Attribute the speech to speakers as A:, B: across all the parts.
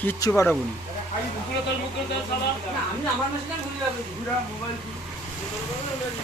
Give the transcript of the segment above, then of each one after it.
A: কিচ্ছু পাঠাবো না। আমাদের বক্সটা দিয়ে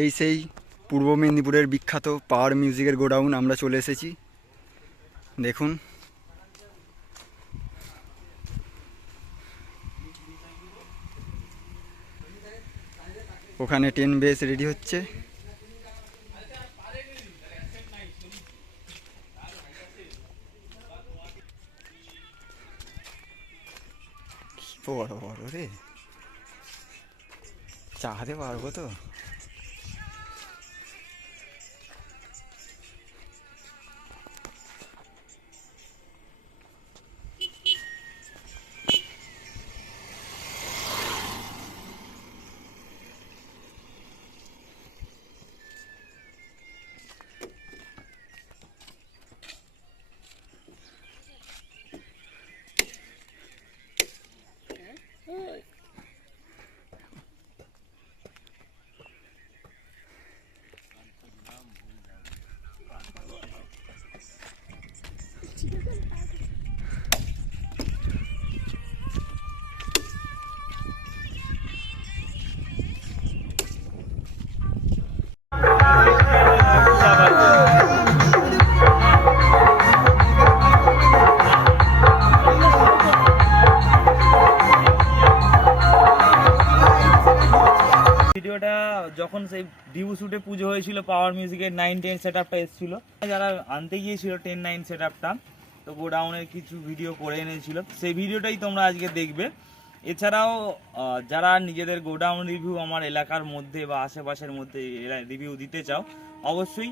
A: এই সেই পূর্ব মেদিনীপুরের বিখ্যাত পাওয়ার মিউজিকের গোডাউন, আমরা চলে এসেছি। দেখুন। ওখানে টেন বেস রেডি হচ্ছে। বড় বড় রে। চাহাতে পারব তো?
B: ভিডিওটা যখন সেই ডিউ শুটে পুজো হয়েছিল পাওয়ার মিউজিকের নাইন টেন সেট আপটা এসেছিল। যারা আনতে গিয়েছিল টেন নাইন সেট আপটা তো গোডাউনের কিছু ভিডিও করে এনেছিল। সেই ভিডিওটাই তোমরা আজকে দেখবে। এছাড়াও যারা নিজেদের গোডাউন রিভিউ আমার এলাকার মধ্যে বা আশেপাশের মধ্যে রিভিউ দিতে চাও, অবশ্যই